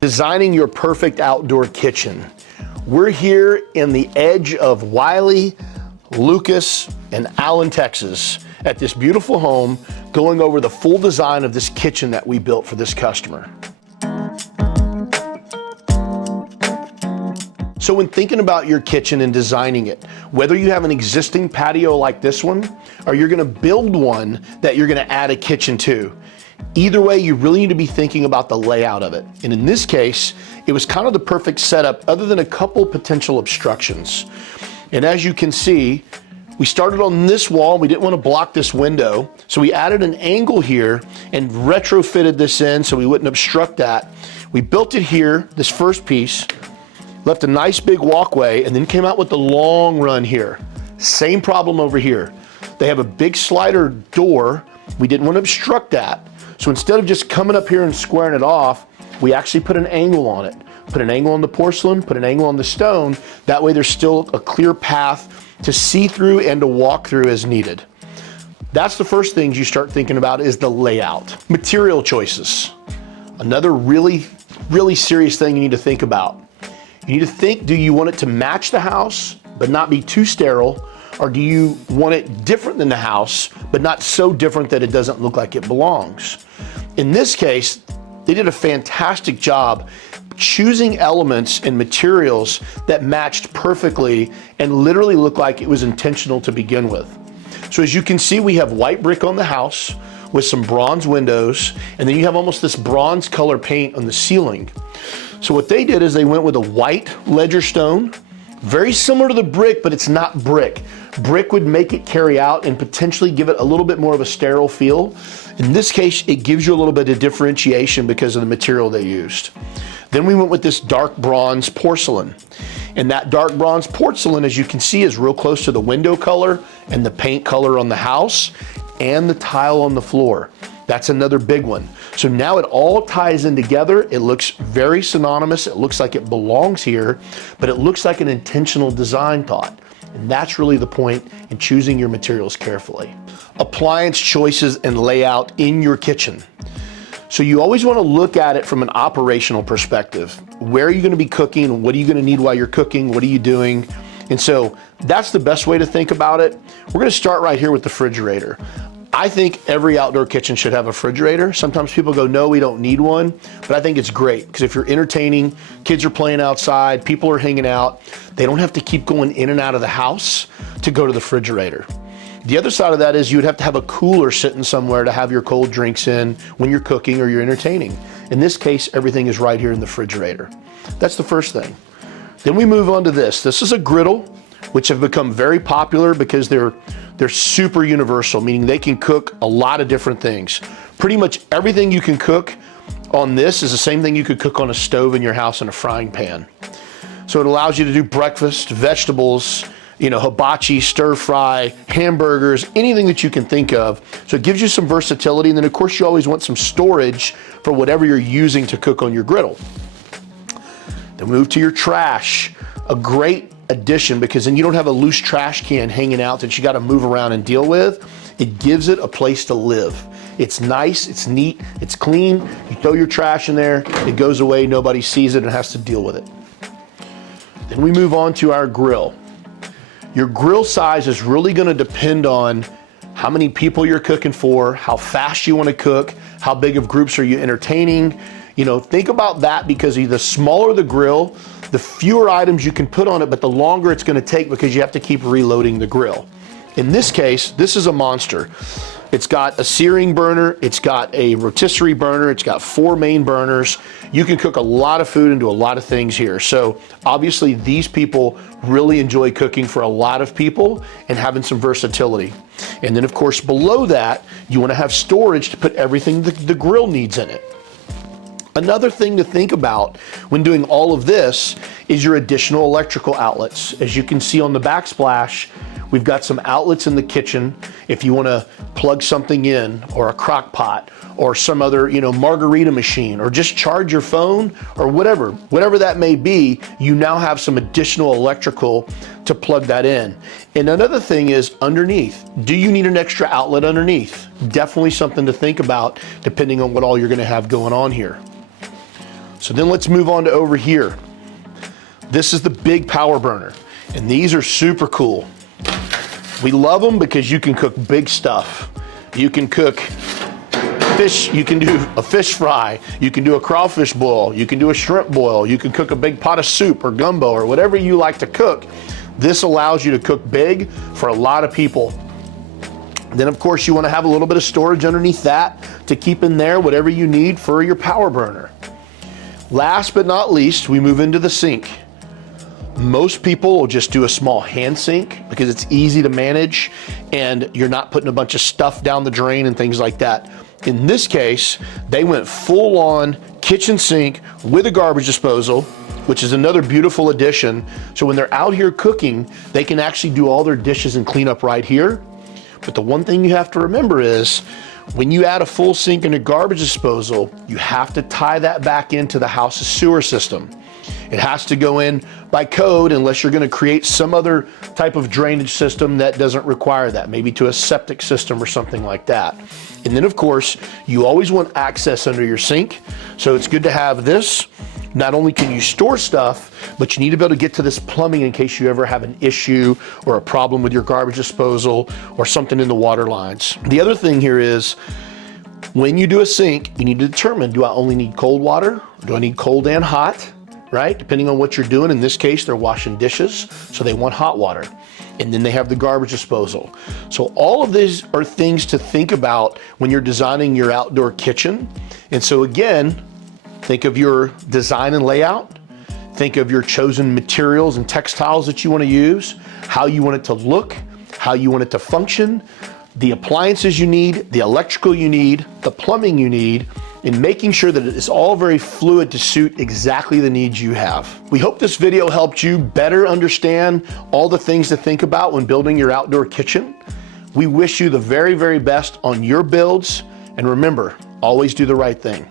Designing your perfect outdoor kitchen. We're here in the edge of Wiley, Lucas, and Allen, Texas, at this beautiful home, going over the full design of this kitchen that we built for this customer. So when thinking about your kitchen and designing it, whether you have an existing patio like this one, or you're gonna build one that you're gonna add a kitchen to, either way, you really need to be thinking about the layout of it. And in this case, it was kind of the perfect setup other than a couple potential obstructions. And as you can see, we started on this wall. We didn't want to block this window. So we added an angle here and retrofitted this in so we wouldn't obstruct that. We built it here, this first piece, left a nice big walkway, and then came out with the long run here. Same problem over here. They have a big slider door. We didn't want to obstruct that. So instead of just coming up here and squaring it off, we actually put an angle on it. Put an angle on the porcelain, put an angle on the stone. That way there's still a clear path to see through and to walk through as needed. That's the first things you start thinking about is the layout. Material choices. Another really serious thing you need to think about. You need to think, do you want it to match the house, but not be too sterile? Or do you want it different than the house, but not so different that it doesn't look like it belongs? In this case, they did a fantastic job choosing elements and materials that matched perfectly and literally looked like it was intentional to begin with. So as you can see, we have white brick on the house with some bronze windows, and then you have almost this bronze color paint on the ceiling. So what they did is they went with a white ledger stone, very similar to the brick, but it's not brick. Brick would make it carry out and potentially give it a little bit more of a sterile feel. In this case, it gives you a little bit of differentiation because of the material they used. Then we went with this dark bronze porcelain. And that dark bronze porcelain, as you can see, is real close to the window color and the paint color on the house and the tile on the floor. That's another big one. So now it all ties in together. It looks very synonymous. It looks like it belongs here, but it looks like an intentional design thought. And that's really the point in choosing your materials carefully. Appliance choices and layout in your kitchen. So you always want to look at it from an operational perspective. Where are you going to be cooking? What are you going to need while you're cooking? What are you doing? And so that's the best way to think about it. We're going to start right here with the refrigerator. I think every outdoor kitchen should have a refrigerator. Sometimes people go, no, we don't need one, but I think it's great because if you're entertaining, kids are playing outside, people are hanging out, they don't have to keep going in and out of the house to go to the refrigerator. The other side of that is you would have to have a cooler sitting somewhere to have your cold drinks in when you're cooking or you're entertaining. In this case, everything is right here in the refrigerator. That's the first thing. Then we move on to this. This is a griddle, which have become very popular because they're super universal, meaning they can cook a lot of different things. Pretty much everything you can cook on this is the same thing you could cook on a stove in your house in a frying pan. So it allows you to do breakfast, vegetables, hibachi, stir fry, hamburgers, anything that you can think of. So it gives you some versatility. And then of course you always want some storage for whatever you're using to cook on your griddle. Then move to your trash. A great addition because then you don't have a loose trash can hanging out that you got to move around and deal with. It gives it a place to live. It's nice, it's neat, it's clean. You throw your trash in there, it goes away, nobody sees it and has to deal with it. Then we move on to our grill. Your grill size is really going to depend on how many people you're cooking for, how fast you want to cook, how big of groups are you entertaining. Think about that because the smaller the grill, the fewer items you can put on it, but the longer it's going to take because you have to keep reloading the grill. In this case, this is a monster. It's got a searing burner, it's got a rotisserie burner, it's got 4 main burners. You can cook a lot of food and do a lot of things here. So obviously these people really enjoy cooking for a lot of people and having some versatility. And then of course below that, you want to have storage to put everything the grill needs in it. Another thing to think about when doing all of this is your additional electrical outlets. As you can see on the backsplash, we've got some outlets in the kitchen if you want to plug something in, or a crock pot, or some other, margarita machine, or just charge your phone, or whatever that may be. You now have some additional electrical to plug that in. And another thing is underneath. Do you need an extra outlet underneath? Definitely something to think about depending on what all you're going to have going on here. So then let's move on to over here. This is the big power burner, and these are super cool. We love them because you can cook big stuff. You can cook fish, you can do a fish fry, you can do a crawfish boil, you can do a shrimp boil, you can cook a big pot of soup or gumbo or whatever you like to cook. This allows you to cook big for a lot of people. Then of course you want to have a little bit of storage underneath that to keep in there whatever you need for your power burner. Last but not least, we move into the sink. Most people will just do a small hand sink because it's easy to manage and you're not putting a bunch of stuff down the drain and things like that. In this case, they went full on kitchen sink with a garbage disposal, which is another beautiful addition. So when they're out here cooking, they can actually do all their dishes and clean up right here. But the one thing you have to remember is when you add a full sink and a garbage disposal, you have to tie that back into the house's sewer system. It has to go in by code unless you're going to create some other type of drainage system that doesn't require that, maybe to a septic system or something like that. And then of course, you always want access under your sink. So it's good to have this. Not only can you store stuff, but you need to be able to get to this plumbing in case you ever have an issue or a problem with your garbage disposal or something in the water lines. The other thing here is when you do a sink, you need to determine, do I only need cold water? Or do I need cold and hot? Right? Depending on what you're doing. In this case, they're washing dishes, so they want hot water. And then they have the garbage disposal. So all of these are things to think about when you're designing your outdoor kitchen. And so again, think of your design and layout. Think of your chosen materials and textiles that you want to use, how you want it to look, how you want it to function, the appliances you need, the electrical you need, the plumbing you need, and making sure that it is all very fluid to suit exactly the needs you have. We hope this video helped you better understand all the things to think about when building your outdoor kitchen. We wish you the very, very best on your builds, and remember, always do the right thing.